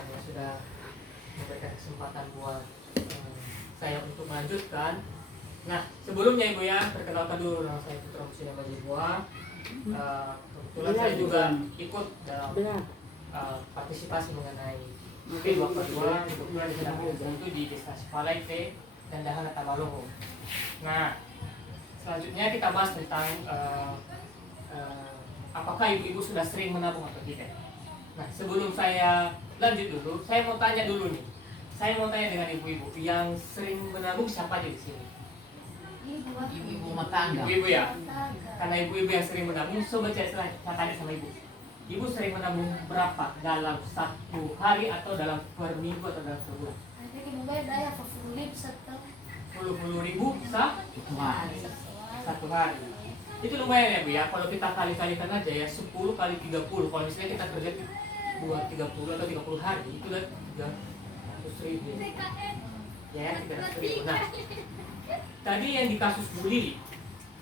Tuhan yang sudah memberikan kesempatan buat saya untuk melanjutkan. Nah, sebelumnya Ibu ya, perkenalkan dulu nama saya Putra Musina Majibwa. Kebetulan saya juga ikut dalam partisipasi mengenai P2K2 kebetulan itu di Desa Sipalaite dan Dahana Tabalongo. Nah, selanjutnya kita bahas tentang apakah ibu-ibu sudah sering menabung atau tidak. Nah, sebelum saya lanjut dulu, saya mau tanya dulu nih. Saya mau tanya dengan ibu-ibu yang sering menabung siapa aja di sini? Ibu-ibu rumah tangga. Ibu-ibu ya. Karena ibu-ibu yang sering menabung, coba saya tanya sama ibu. Ibu sering menabung berapa dalam satu hari atau dalam per minggu atau dalam sebulan? 10 ribu satu hari. Itu lumayan ya Bu ya. Kalau kita kali-kalikan aja ya 10 kali 30. Kalau misalnya kita kerja buat 30 atau 30 hari itu udah 300.000. Ya, 300.000. Nah, tadi yang di kasus Bu Lili,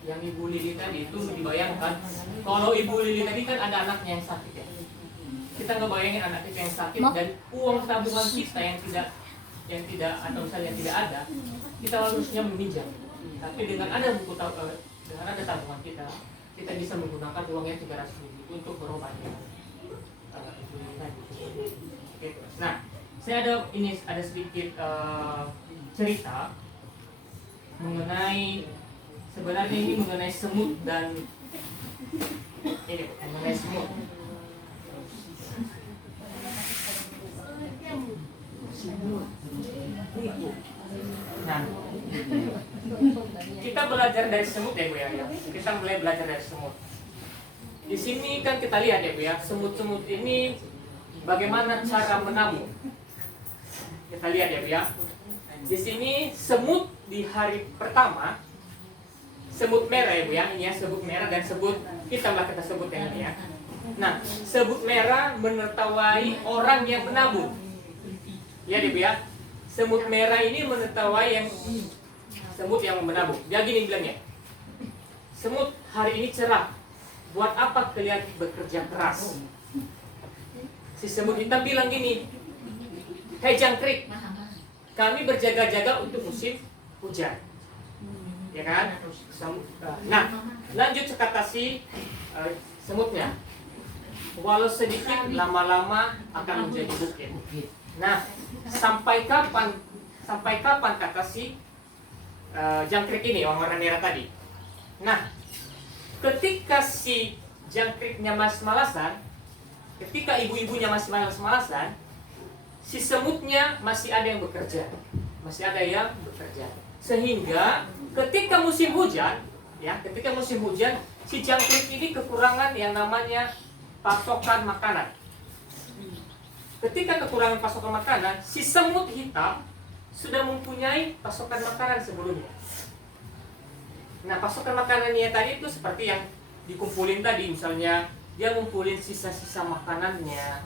yang Ibu Lili tadi itu dibayangkan kalau Ibu Lili tadi kan ada anaknya yang sakit ya. Kita nggak bayangin anak kita yang sakit dan uang tabungan kita yang tidak atau misalnya yang tidak ada, kita harusnya meminjam. Tapi dengan ada dengan ada tabungan kita bisa menggunakan uangnya 300.000 untuk berobat. Nah, saya ada sedikit cerita sebenarnya ini mengenai semut dan ini mengenai semut. Nah, kita belajar dari semut ya Bu ya. Kita mulai belajar dari semut. Di sini kan kita lihat ya Bu ya, semut-semut ini bagaimana cara menabung. Kita lihat ya Bu ya. Di sini semut di hari pertama, semut merah ya Bu ya, ini ya semut merah dan semut hitam lah kita sebut yang ini ya. Nah, semut merah menertawai orang yang menabung. Ya Bu ya. Semut merah ini menertawai semut yang menabung. Dia gini bilangnya. Semut hari ini cerah. Buat apa kalian bekerja keras? Si semut hitam bilang gini. Hei jangkrik, kami berjaga-jaga untuk musim hujan. Ya kan? Nah, lanjut kata si semutnya. Walau sedikit, lama-lama akan menjadi bukit. Nah, sampai kapan kata si jangkrik ini, orang warna merah tadi. Nah, ketika si jangkriknya malas-malasan, ketika ibu-ibunya masih malas-malasan, si semutnya masih ada yang bekerja. Sehingga ketika musim hujan, si jangkrik ini kekurangan yang namanya pasokan makanan. Ketika kekurangan pasokan makanan, si semut hitam sudah mempunyai pasokan makanan sebelumnya. Nah, pasokan makanannya tadi itu seperti yang dikumpulin tadi, misalnya dia ngumpulin sisa-sisa makanannya,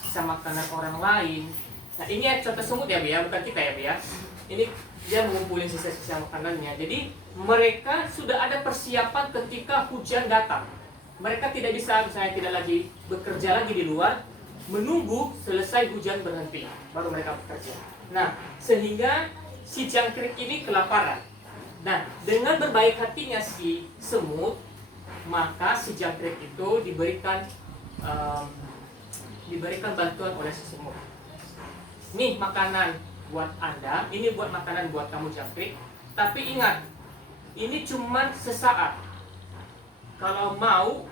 sisa makanan orang lain. Nah, ini ya contoh semut ya Bu ya, bukan kita ya Bu ya. Ini dia mengumpulin sisa-sisa makanannya. Jadi mereka sudah ada persiapan ketika hujan datang. Mereka tidak bisa misalnya tidak lagi bekerja lagi di luar, menunggu selesai hujan berhenti baru mereka bekerja. Nah, sehingga si jangkrik ini kelaparan. Nah, dengan berbaik hatinya si semut, maka si jangkrik itu diberikan bantuan oleh si semut. Nih makanan buat Anda, ini buat makanan buat kamu jangkrik. Tapi ingat, ini cuma sesaat. Kalau mau,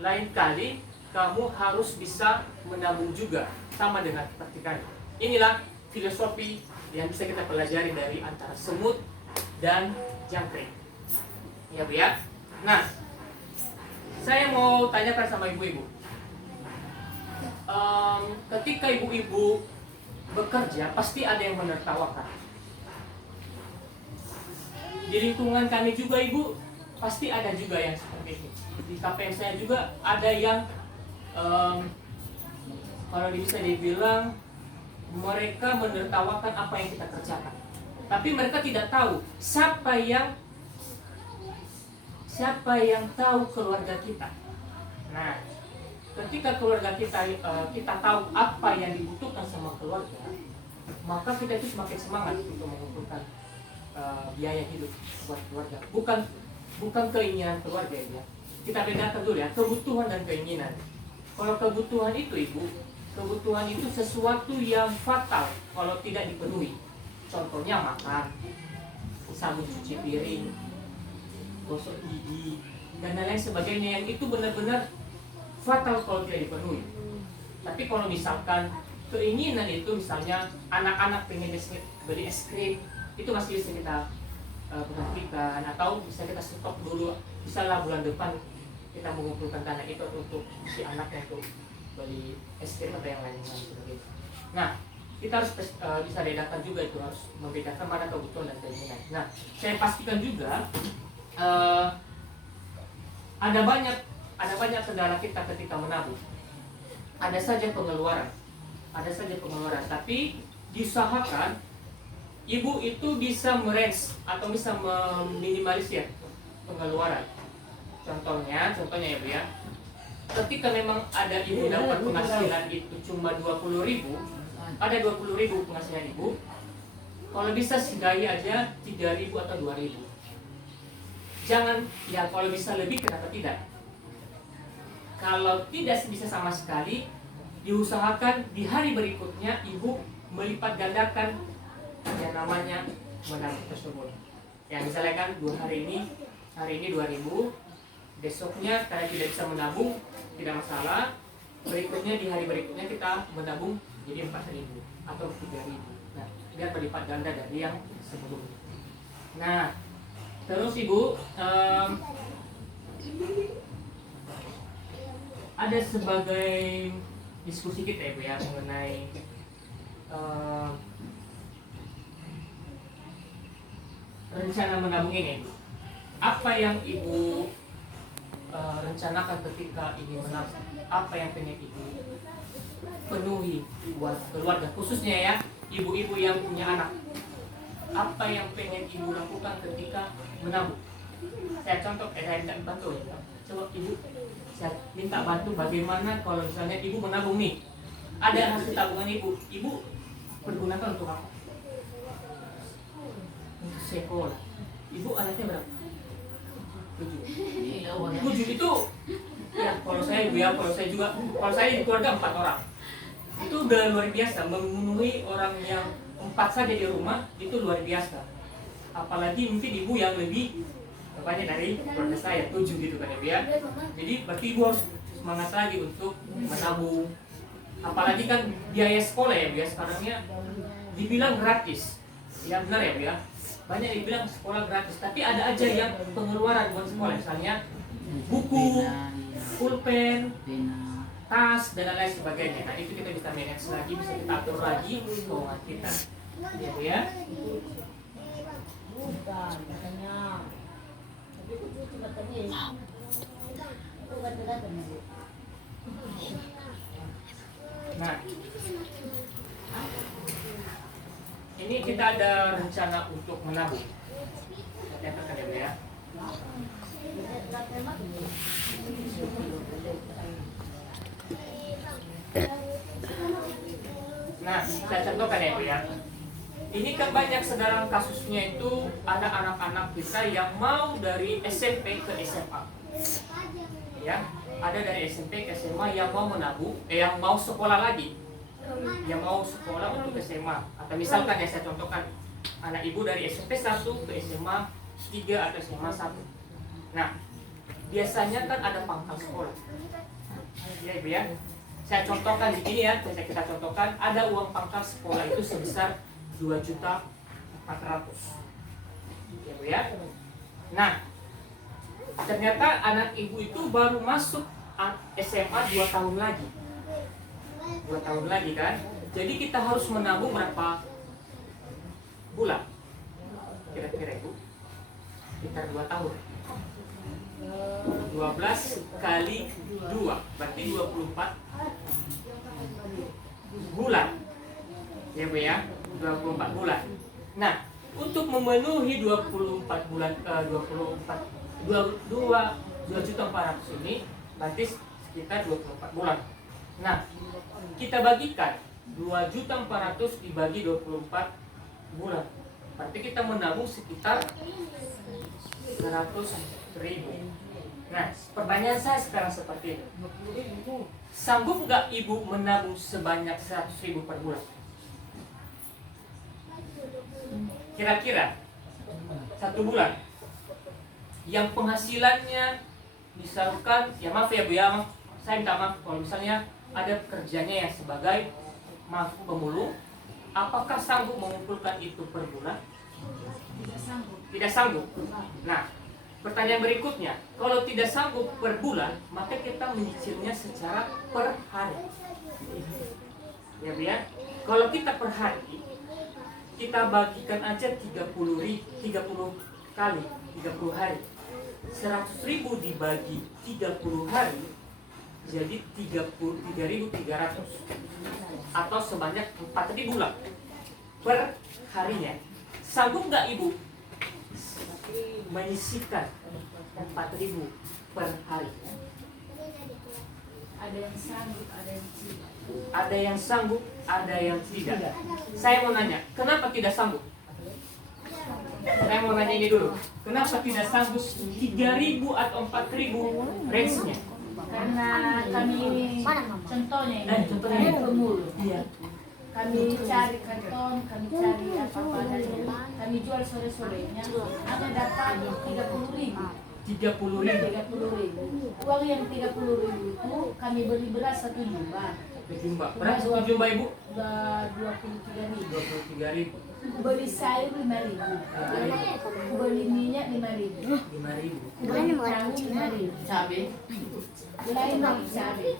lain kali kamu harus bisa menabung juga, sama dengan seperti kami. Inilah filosofi yang bisa kita pelajari dari antara semut dan jangkrik. Ya Bu ya. Nah, saya mau tanyakan sama ibu-ibu. Ketika ibu-ibu bekerja, pasti ada yang menertawakan. Di lingkungan kami juga Ibu, pasti ada juga yang seperti ini. Di KPM saya juga ada yang kalau bisa dibilang mereka menertawakan apa yang kita kerjakan, tapi mereka tidak tahu siapa yang tahu keluarga kita. Nah, ketika keluarga kita tahu apa yang dibutuhkan sama keluarga, maka kita itu semakin semangat untuk mengumpulkan biaya hidup buat keluarga. Bukan keinginan keluarga ya. Kita bedakan dulu ya, kebutuhan dan keinginan. Kalau kebutuhan itu Ibu, kebutuhan itu sesuatu yang fatal kalau tidak dipenuhi. Contohnya makan, sabun cuci piring, gosok gigi, dan lain-lain sebagainya, yang itu benar-benar fatal kalau tidak dipenuhi. Tapi kalau misalkan keinginan itu, misalnya anak-anak pengen beli es krim, itu masih bisa kita perhatikan, atau bisa kita stop dulu, misalnya bulan depan kita mengumpulkan dana itu untuk si anaknya untuk beli es krim atau yang lain sebagainya. Nah, kita harus bisa bedakan juga, itu harus membedakan mana kebutuhan dan keinginan. Nah, saya pastikan juga ada banyak kendala kita ketika menabung. Ada saja pengeluaran, tapi diusahakan Ibu itu bisa merange atau bisa meminimalisir pengeluaran. Contohnya ya Bu ya, ketika memang ada Ibu dapat penghasilan itu cuma 20.000, ada 20.000 penghasilan Ibu, kalau bisa sisihkan aja 3.000 atau 2.000. Jangan, ya kalau bisa lebih kenapa tidak? Kalau tidak bisa sama sekali, diusahakan di hari berikutnya Ibu melipat gandakan yang namanya menabung tersebut. Yang misalnya kan hari ini 2.000, besoknya karena tidak bisa menabung tidak masalah, berikutnya di hari berikutnya kita menabung jadi 4.000 atau 3.000. Nah, biar berlipat ganda dari yang sebelumnya. Nah, terus Ibu, ada sebagai diskusi kita Ibu ya mengenai rencana menabung ini. Apa yang Ibu rencanakan ketika ingin menabung? Apa yang pengen Ibu penuhi buat keluarga, khususnya ya ibu-ibu yang punya anak? Apa yang pengen Ibu lakukan ketika menabung? Saya contoh, saya minta bantu ya. Coba Ibu, saya minta bantu bagaimana kalau misalnya Ibu menabung nih. Ada hasil tabungan Ibu pergunakan untuk apa? Untuk sekolah. Ibu anaknya berapa? 7. 7 itu ya kalau saya Ibu ya, kalau saya di keluarga 4 orang. Itu udah luar biasa, memenuhi orang yang 4 saja di rumah itu luar biasa. Apalagi mungkin Ibu yang lebih banyak dari keluarga saya, 7 gitu kan ya. Jadi berarti Ibu harus semangat lagi untuk menabung. Apalagi kan biaya sekolah ya Bu ya, sekarangnya dibilang gratis. Ya benar ya Bu ya. Banyak dibilang sekolah gratis, tapi ada aja yang pengeluaran buat sekolah, misalnya buku, pulpen, tas, dan lain sebagainya. Nah itu kita bisa manage lagi, bisa kita atur lagi keuangan kita. Ya Bu ya. Nah, ini kita ada rencana untuk menabung. Catatkan ya Bu ya. Nah, saya contohkan ya Bu ya. Ini kan banyak sekarang kasusnya itu ada anak-anak kita yang mau dari SMP ke SMA. Ya, ada dari SMP ke SMA yang mau menabung, yang mau sekolah lagi. Yang mau sekolah untuk SMA. Atau misalkan ya saya contohkan anak Ibu dari SMP 1 ke SMA 3 atau SMA 1. Nah, biasanya kan ada pangkal sekolah. Ya Ibu ya. Saya contohkan di sini ya, kita contohkan ada uang pangkal sekolah itu sebesar 2.400.000. Ya Bu ya. Nah, ternyata anak Ibu itu baru masuk SMA 2 tahun lagi. 2 tahun lagi kan. Jadi kita harus menabung berapa bulan? Kira-kira Ibu? Sekitar 2 tahun. 12 kali 2 berarti 24 bulan. Ya Bu ya, 24 bulan. Nah, untuk memenuhi 24 bulan 2.400.000 ini berarti sekitar 24 bulan. Nah, kita bagikan 2.400.000 dibagi 24 bulan. Berarti kita menabung sekitar 100.000. Nah, pertanyaan saya sekarang seperti ini. Sanggup nggak ibu menabung sebanyak 100.000 per bulan? Kira-kira 1 bulan yang penghasilannya misalkan, ya maaf ya Bu ya, saya minta maaf kalau misalnya ada kerjanya yang sebagai maaf pemulung, apakah sanggup mengumpulkan itu per bulan? Tidak sanggup. Tidak sanggup. Nah, pertanyaan berikutnya, kalau tidak sanggup per bulan, maka kita menyicilnya secara per hari. Ya Bu ya, kalau kita per hari, kita bagikan aja 30 kali, 30 hari. 100.000 dibagi 30 hari jadi 33.300 atau sebanyak 4.000 lah per harinya. Sanggup nggak ibu menyisihkan 4.000 per hari? Ada yang sanggup, ada yang tidak. Ada yang sanggup, ada yang tidak. Saya mau nanya, kenapa tidak sanggup? Saya mau nanya ini dulu. Kenapa tidak sanggup 3.000 atau 4.000 range-nya? Karena kami contohnya ini, Contohnya kami ini. pemulung. Iya. Kami cari karton, kami cari apa-apa adanya. Kami jual sore-sorenya. Ada dapat 30.000. 30.000. Uang yang 30.000 itu kami beli beras 1 jumlah. Jumlah. Berapa 1 jumlah ibu? 23.000. 23.000. Beli sayur 5.000. Beli minyak 5.000. 5.000. Beli tahu 5.000. Cabai. Lain lagi cabai.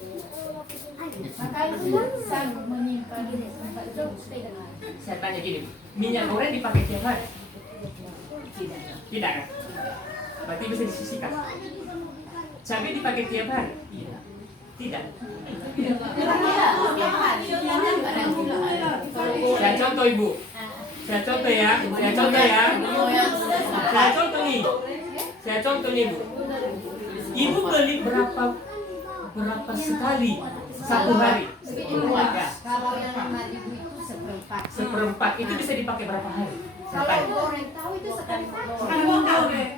Makanya sanggup menyimpan 4.000. Saya tanya gini, Bu. Minyak goreng dipakai tiap hari? Tidak. Tidak kan? Berarti bisa disisihkan. Cabai dipakai tiap hari? Tidak. Tidak. Tidak. Saya contoh ibu. Saya contoh ya. Saya contoh ya. Saya contoh nih. Saya contoh nih Bu. Ibu beli berapa sekali satu hari? Kalau yang 5.000 itu seperempat. Seperempat itu bisa dipakai berapa hari? Saya Kalau tanya. goreng tahu itu sekali pakai. Sekali goreng.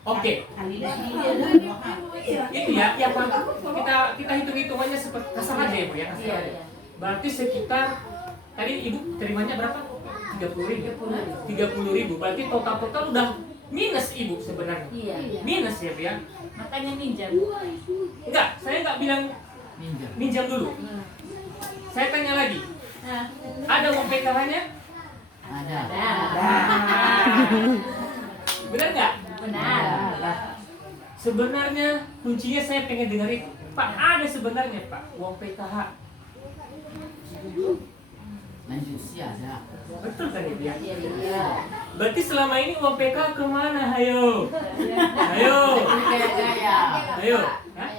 Oke. Itu ya, ya Pak. Kita hitung-hitungannya seperti kasar aja ya Bu ya. Kasar aja. Berarti sekitar tadi ibu terimanya berapa? 30.000. 30.000. Berarti total udah minus ibu sebenarnya. Iya. Minus ya Bu ya. Makanya minjam. Enggak, saya nggak bilang Minjam. minjam dulu. Saya tanya lagi. Nah, Ada uang PKH-nya? Ada. Benar nggak? benar. Nah, sebenarnya kuncinya saya pengen dengar itu. Pak, ada sebenarnya Pak uang PKH. Lanjut sih ada. Betul kan Ibu ya? Iya. Berarti selama ini uang PKH kemana? Ayo. Ayo. Gaya-gaya. Ayo. Hah?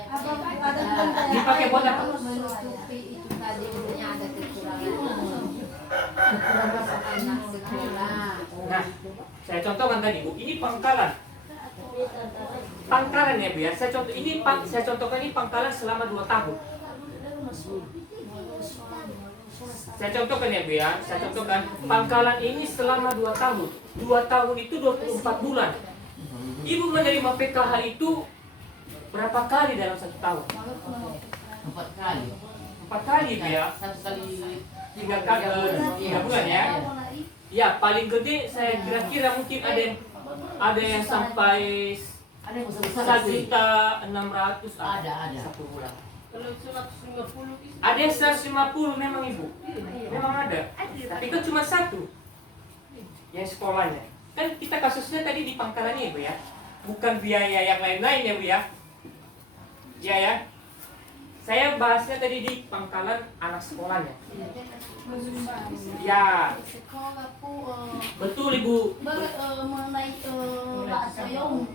Dipakai buat apa? Menutupi itu tadi punya ada kekurangan. Beberapa anak sekolah. Nah, saya contohkan tadi Bu, ini pangkalan. Pangkalan ya Bu ya. Saya contohkan ini pangkalan selama 2 tahun. Saya contohkan ya Bu ya. Saya contohkan pangkalan ini selama 2 tahun. 2 tahun itu 24 bulan. Ibu menerima PKH itu berapa kali dalam 1 tahun? 4 kali. 4 kali Bu ya. 1 kali 3 kali 3 bulan ya. Ya, paling gede saya kira-kira mungkin ada yang sampai Ada yang 1.600.000 Ada. 1 bulan. Kalau 150 itu Ada yang 150 memang Ibu. Memang ada. Tapi kan cuma 1 yang sekolahnya. Kan kita kasusnya tadi di pangkalannya Ibu ya. Bukan biaya yang lain-lain ya Bu ya. Ya ya. Saya bahasnya tadi di pangkalan anak sekolahnya. Ya, sekolah betul Ibu. mengenai bahasa yang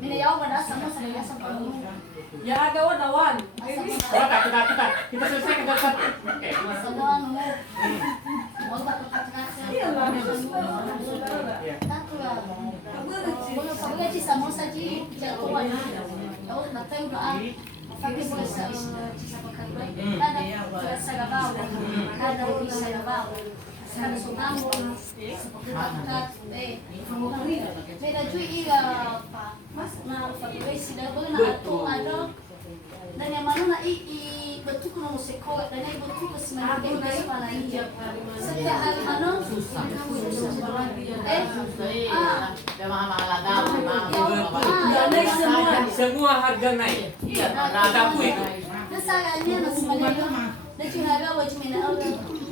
Minayau pada sama saya sama Ya ada wadawan. Kita selesai kita satu. Oke. Sedang mau tak kata-kata. Ya. Satu lah. Boleh sih sama saja jatuh. Tahu tayo na pakai boleh sa pakai kada sa gabaw kada isa gabaw sa sugamo pagkakat medyo mas na pagkay sila ba na ato ano dan yang mana na betul kena musiko dan yang betul kesemangat guys pada iya setiap hari mana susah semua harga naik. Iya, Aku itu. Nasaganya na sebenarnya na chinaga wa chimena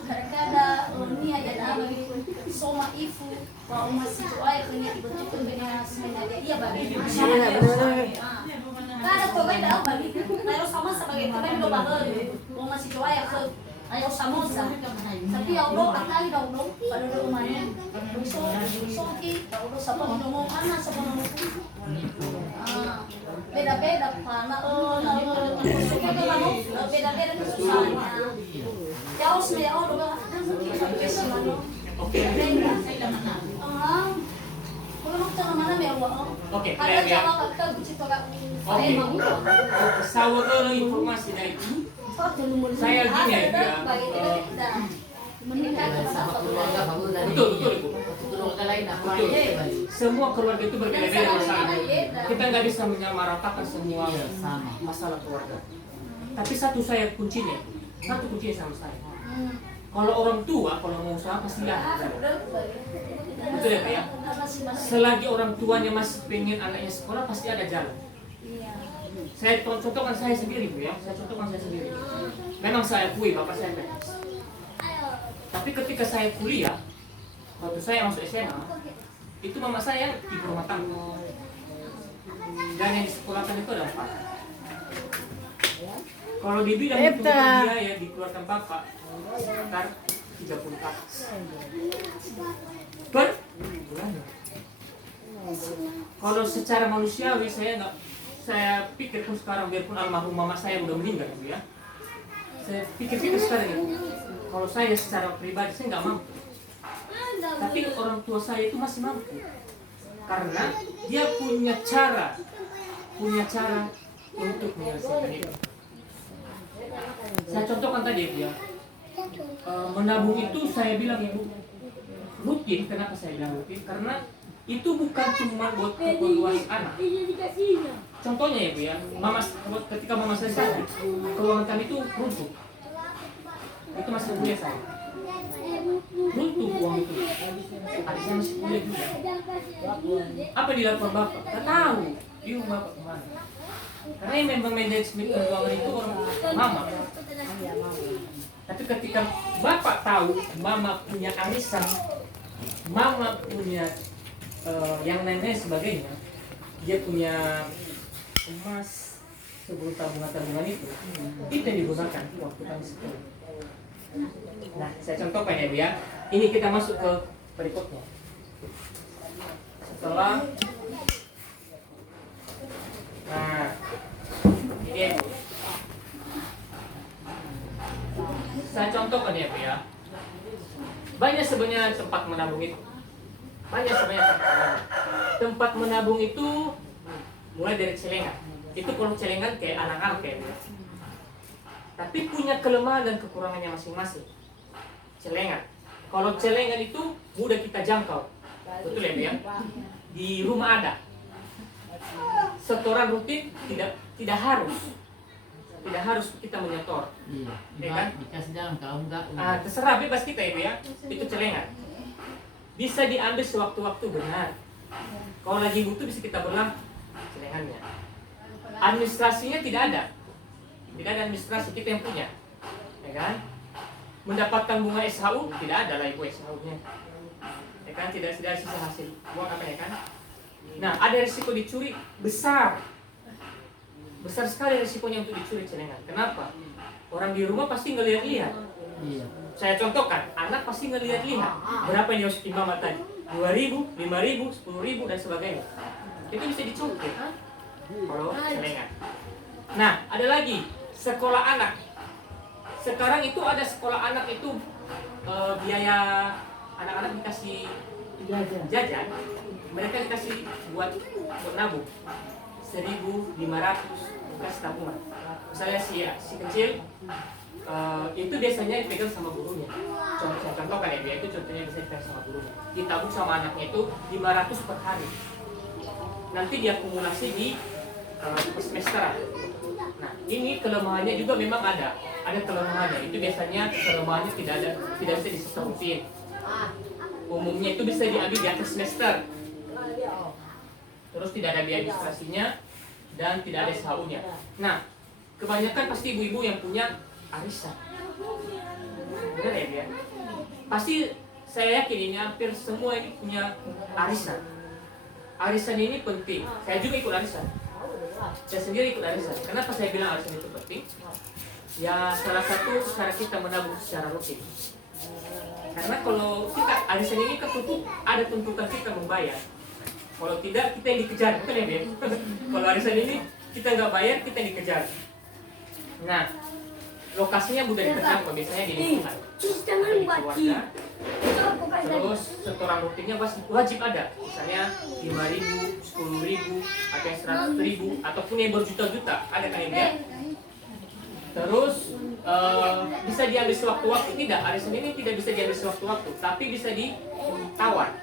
kada ni ada nama soma ifu wa umasitu ay kanya betul kanya sebenarnya iya bagi kada ko beda apa tayo sama sebagai teman do bahal umasitu ay ayaw samosa tapi Allah akali daw do pada do umane so daw do sa pagdungo ana sa pagdungo beda-beda pa na beda-beda kesusahannya jauh sebenarnya oh doa Oke. kalau mau cara mana mewah Oke, ada cara kakak begitu kak Sawa dulu informasi dari saya gini ya, betul Ibu. Semua keluarga itu berbeda-beda masalah. Kita nggak bisa menyamaratakan semua masalah keluarga. Tapi satu saya kuncinya sama saya. Kalau orang tua, kalau mau usaha pasti ya. Betul ya Pak ya? Selagi orang tuanya masih pengen anaknya sekolah pasti ada jalan. Saya contohkan saya sendiri Bu ya, Memang saya akui bapak saya PNS. Tapi ketika saya kuliah, waktu saya masuk SMA, itu mama saya ibu rumah tangga. Dan yang disekolahkan itu ada 4. Kalau dibilang itu biaya dikeluarkan bapak sekitar 34 per bulan. Kalau secara manusiawi saya pikir pun sekarang biarpun almarhum mama saya udah meninggal Bu ya. Saya pikir sekarang ya, kalau saya secara pribadi saya nggak mampu. Tapi orang tua saya itu masih mampu. Karena dia punya cara untuk menyelesaikan itu. Saya contohkan tadi ya, menabung itu saya bilang Ibu rutin. Kenapa saya bilang rutin? Karena itu bukan cuma buat keperluan anak. Contohnya ya Bu ya, ketika mama saya sakit, keuangan kami itu runtuh. Itu masih kuliah saya. Runtuh uang itu. Adik saya masih kuliah juga. Apa dilakukan bapak? Tidak tahu. Dia bapak kemana? Karena yang memang manajemen keuangan itu orang mama. Tapi ketika bapak tahu mama punya arisan, mama punya yang lain-lain sebagainya, dia punya emas sebelum tabungan itu yang digunakan waktu kami sekolah. Nah, saya contohkan ya Bu ya. Ini kita masuk ke berikutnya. Setelah ini Bu. Saya contohkan ya Bu ya. Banyak sebenarnya tempat menabung itu. Tempat menabung itu mulai dari celengan. Itu kalau celengan kayak anak-anak ya Bu ya. Tapi punya kelemahan dan kekurangannya masing-masing. Celengan. Kalau celengan itu mudah kita jangkau. Betul ya Bu ya? Di rumah ada. Setoran rutin tidak harus kita menyetor. Iya. Ya kan? Dikasih jalan kalau enggak. Terserah bebas kita ya Bu ya. Itu celengan. Bisa diambil sewaktu-waktu benar. Kalau lagi butuh bisa kita belang celengannya. Administrasinya tidak ada administrasi, kita yang punya, ya kan? Mendapatkan bunga SHU tidak ada lah Ibu SHU-nya, ya kan? Tidak sisa hasil buang apa ya kan? Nah, ada risiko dicuri besar sekali risikonya untuk dicuri celengan. Kenapa? Orang di rumah pasti ngelihat-lihat. Iya. Saya contohkan, anak pasti ngelihat-lihat berapa yang harus dimama tadi, 2.000, 5.000, 10.000 dan sebagainya. Itu bisa dicuri kalau celengan. Nah, ada lagi sekolah anak. Sekarang itu ada sekolah anak itu biaya anak-anak dikasih jajan, mereka dikasih buat nabung 1.500, bekas tabungan. Misalnya si kecil itu biasanya dipegang sama gurunya. Saya contohkan ya, itu contohnya bisa dipegang sama gurunya. Ditabung sama anaknya itu 500 per hari. Nanti diakumulasi di semesteran. Nah, ini kelemahannya juga memang ada kelemahannya. Itu biasanya kelemahannya tidak bisa diseterusin. Umumnya itu bisa diambil di akhir semester. Terus tidak ada biaya administrasinya dan tidak ada SHU-nya. Nah, kebanyakan pasti ibu-ibu yang punya arisan. Benar ya, Bia? Pasti saya yakin ini hampir semua ini punya arisan. Arisan ini penting. Saya juga ikut arisan. Saya sendiri ikut arisan. Kenapa saya bilang arisan itu penting? Ya, salah satu cara kita menabung secara rutin. Karena kalau kita arisan ini kan tentu ada tuntutan kita membayar. Kalau tidak kita yang dikejar, bukan ya, Bia? Kalau arisan ini kita nggak bayar, kita dikejar. Nah, lokasinya mudah dijangkau, biasanya di lingkungan, di keluarga. Terus setoran rutinnya wajib ada, misalnya 5.000, 10.000, atau yang 100.000, ataupun yang berjuta-juta, ada kan ini ya? Terus bisa diambil sewaktu-waktu, tidak, arisan ini tidak bisa diambil sewaktu-waktu, tapi bisa ditawar.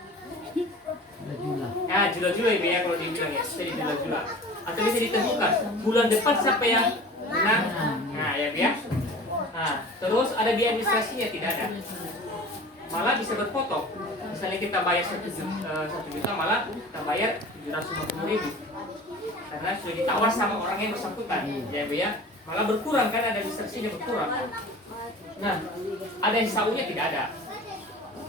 Ya, jula-jula ya kalau dibilang ya, bisa dijula-jula. Atau bisa ditentukan, bulan depan siapa yang menang. Nah, ya. Nah, terus ada biaya administrasinya, tidak ada. Malah bisa berpotong. Misalnya kita bayar 1 juta, malah kita bayar 750.000. Karena sudah ditawar sama orang yang bersangkutan. Ya. Malah berkurang kan, ada administrasinya berkurang. Nah, ada SHU-nya tidak ada.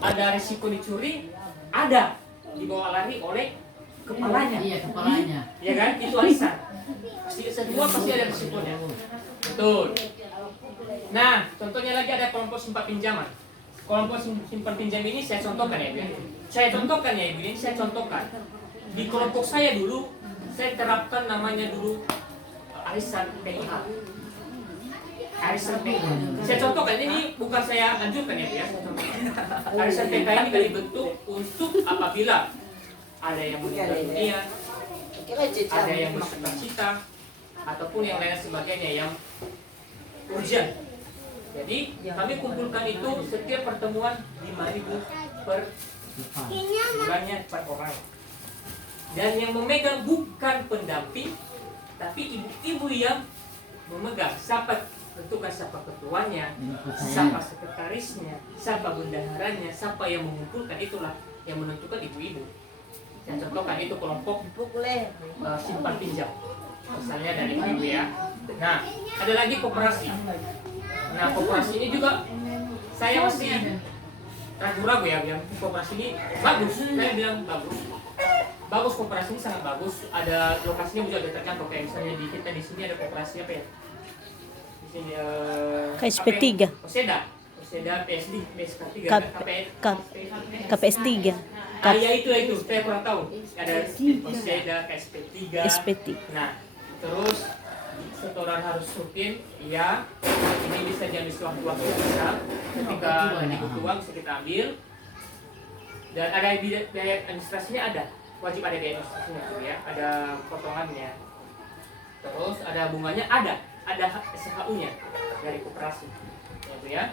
Ada risiko dicuri, ada. Dibawa lari oleh kepalanya. Iya, kepalanya. Ya kan? Itu arisan. Semua pasti ada risikonya. Betul. Nah, contohnya lagi ada kelompok simpan pinjaman. Kelompok simpan pinjam ini saya contohkan ya, Ibu. Saya contohkan ya, Ibu. Ini saya contohkan. Di kelompok saya dulu, saya terapkan namanya dulu arisan PIH. Arisan PIH. Saya contohkan, ini bukan saya anjurkan ya, arisan PIH ini kan dibentuk untuk apabila ada yang meninggal dunia, ada yang bersuka-cita, ataupun yang lain sebagainya yang urgent. Jadi kami kumpulkan itu setiap pertemuan 5.000 per bulannya per orang. Dan yang memegang bukan pendamping, tapi ibu-ibu yang memegang. Siapa tentukan siapa ketuanya, siapa sekretarisnya, siapa bendaharanya, siapa yang mengumpulkan, itulah yang menentukan ibu-ibu. Saya contohkan itu kelompok simpan pinjam. Misalnya dari ibu ya. Nah, ada lagi koperasi. Nah, koperasi ini juga saya masih ragu-ragu ya, bilang koperasi ini bagus. Saya bilang bagus. Bagus, koperasi ini sangat bagus. Ada lokasinya juga ada terjangkau. Kayak misalnya di kita di sini ada koperasi apa ya? Di sini KSP 3. Oseda PSD, PSK 3, KPS 3. Ya itu, saya kurang tahu. Ada Oseda, KSP 3. SP3. Nah, terus setoran harus rutin, ya. Ini bisa diambil sewaktu-waktu bisa. Ketika butuh uang bisa kita ambil. Dan ada biaya administrasinya ada. Wajib ada biaya administrasinya, ya. Ada potongannya. Terus ada bunganya ada SHU-nya dari koperasi. Ya.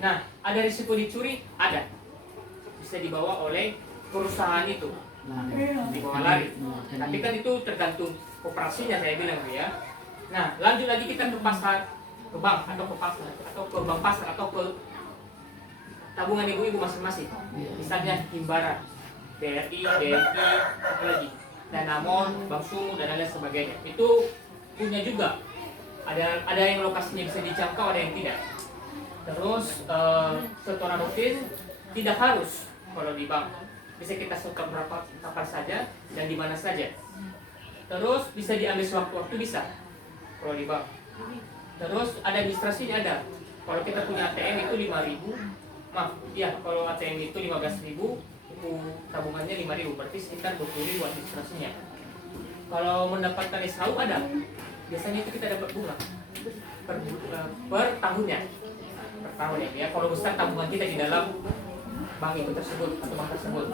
Nah, ada risiko dicuri ada. Bisa dibawa oleh perusahaan itu. Dibawa lari. Tapi kan itu tergantung koperasinya, saya bilang ya. Nah, lanjut lagi kita ke pasar, ke bank atau ke pasar atau ke bank pasar atau ke tabungan ibu-ibu masing-masing. Misalnya Himbara, BRI, BNI, apa lagi, Danamon, Bank Sumu dan lain sebagainya. Itu punya juga. Ada yang lokasinya bisa dijangkau, ada yang tidak. Terus setoran rutin tidak harus kalau di bank. Bisa kita setor berapa kapan saja dan di mana saja. Terus bisa diambil sewaktu-waktu bisa kalau di bank. Terus ada administrasinya ada. Kalau kita punya ATM itu 5.000. Maaf, ya kalau ATM itu 15.000, buku tabungannya 5.000, berarti sekitar 20.000 administrasinya. Kalau mendapatkan SHU ada. Biasanya itu kita dapat bunga per tahunnya. Per tahun ya. Kalau besar tabungan kita di dalam bank itu tersebut atau bank tersebut.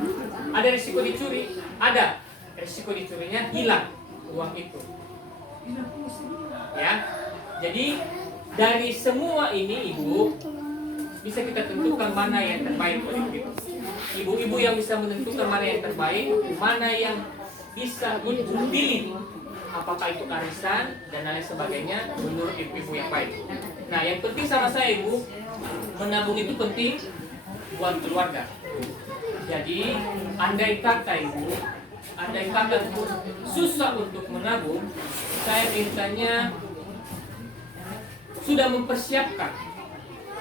Ada risiko dicuri? Ada. Risiko dicurinya hilang uang itu. Ya. Jadi dari semua ini ibu bisa kita tentukan mana yang terbaik buat ibu. Ibu-ibu yang bisa menentukan mana yang terbaik, mana yang bisa ibu pilih, apakah itu arisan dan lain sebagainya menurut ibu-ibu yang baik. Nah, yang penting sama saya ibu, menabung itu penting buat keluarga. Jadi, andai kata ibu, andai kata susah untuk menabung, saya mintanya sudah mempersiapkan.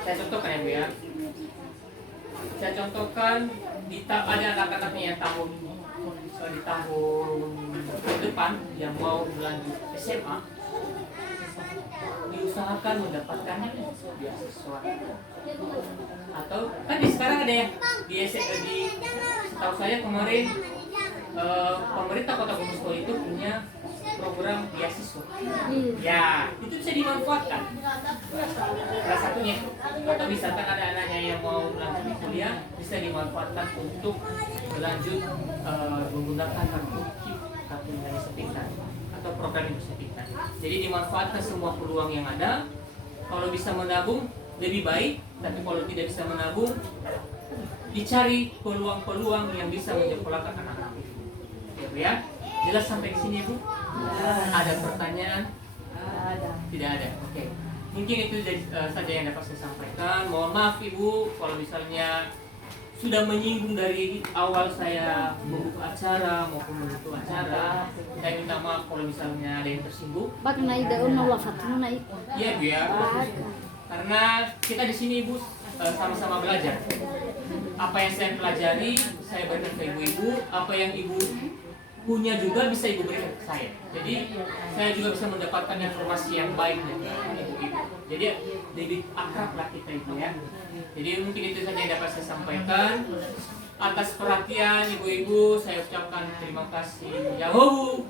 Saya contohkan ya Bu ya. Saya contohkan ada anak-anaknya yang di tahun depan yang mau melanjut SMA, diusahakan mendapatkan beasiswa. Atau kan sekarang ada yang di setahu saya kemarin pemerintah Kota Bogor itu punya program beasiswa. Ya, itu bisa dimanfaatkan. Salah satunya itu. Atau misalkan ada anaknya yang mau melanjut kuliah, bisa dimanfaatkan untuk berlanjut menggunakan kartu Indonesia Pintar atau program Indonesia Pintar. Jadi dimanfaatkan semua peluang yang ada. Kalau bisa menabung lebih baik, tapi kalau tidak bisa menabung, dicari peluang-peluang yang bisa menyekolahkan anak-anak. Ya Bu ya, jelas sampai di sini Bu? Ada pertanyaan? Tidak ada. Oke. Mungkin itu saja yang dapat saya sampaikan. Mohon maaf Ibu kalau misalnya sudah menyinggung dari awal saya membuka acara maupun menutup acara. Saya minta maaf kalau misalnya ada yang tersinggung. Bak naik daun nolak satu naik. Iya Bu ya. Karena kita di sini Ibu sama-sama belajar. Apa yang saya pelajari, saya berikan ke ibu-ibu. Apa yang Ibu punya juga bisa Ibu berikan ke saya. Jadi saya juga bisa mendapatkan informasi yang baik dari ibu-ibu. Jadi lebih akrab lah kita itu ya. Jadi mungkin itu saja yang dapat saya sampaikan. Atas perhatian ibu-ibu saya ucapkan terima kasih. Yahoo.